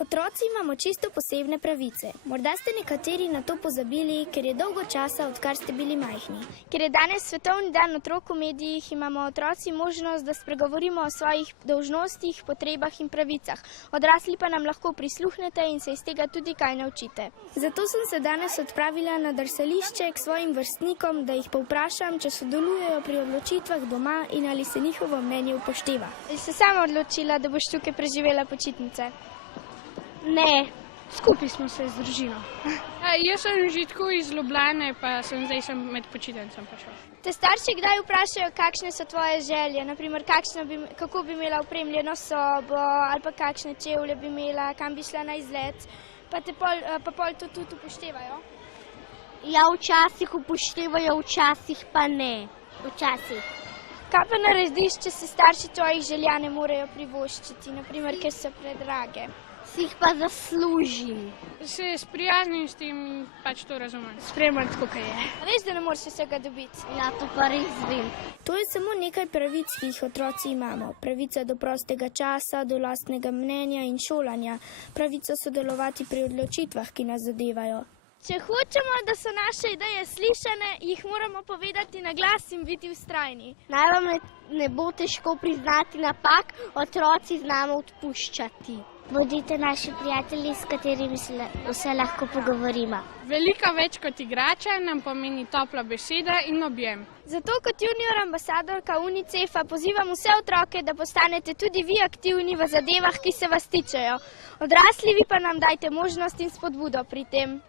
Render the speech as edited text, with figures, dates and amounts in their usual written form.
Otroci imamo čisto posebne pravice. Morda ste nekateri na to pozabili, ker je dolgo časa, odkar ste bili majhni. Ker je danes svetovni dan otrok v medijih, imamo otroci možnost, da spregovorimo o svojih dolžnostih, potrebah in pravicah. Odrasli pa nam lahko prisluhnete in se iz tega tudi kaj naučite. Zato sem se danes odpravila na drsališče k svojim vrstnikom, da jih povprašam, če sodelujejo pri odločitvah doma in ali se njihovo mnenje upošteva. Ali si sama odločila, da boš tukaj preživela počitnice? Ne, skupaj smo se z družino. Jaz sem že tako iz Ljubljane, pa zdaj sem med počitnicami prišel. Te starši kdaj vprašajo, kakšne so tvoje želje? Naprimer, kako bi imela opremljeno sobo, ali pa kakšne čevlje bi imela, kam bi šla na izlet, pa pol to tudi upoštevajo? Ja, včasih upoštevajo, včasih pa ne. Včasih. Kaj pa narediš, če se starši tvojih želja ne morejo privoščiti, naprimer, ker so predrage? Si jih pa zaslužim. Se sprijaznim s tem in pač to razumem. Sprejemam tako, kaj je. A veš, da ne moreš vsega dobiti? Ja, to pa res vem. To je samo nekaj pravic, ki jih otroci imamo. Pravica do prostega časa, do lastnega mnenja in šolanja. Pravica sodelovati pri odločitvah, ki nas zadevajo. Če hočemo, da so naše ideje slišane, jih moramo povedati na glas in biti vztrajni. Naj vam ne bo težko priznati napak, otroci znamo odpuščati. Bodite naši prijatelji, s katerimi se lahko pogovorimo. Veliko več kot igrača nam pomeni topla beseda in objem. Zato kot junior ambasadorka UNICEF-a pozivam vse otroke, da postanete tudi vi aktivni v zadevah, ki se vas tičejo. Odrasli vi pa nam dajte možnost in spodbudo pri tem.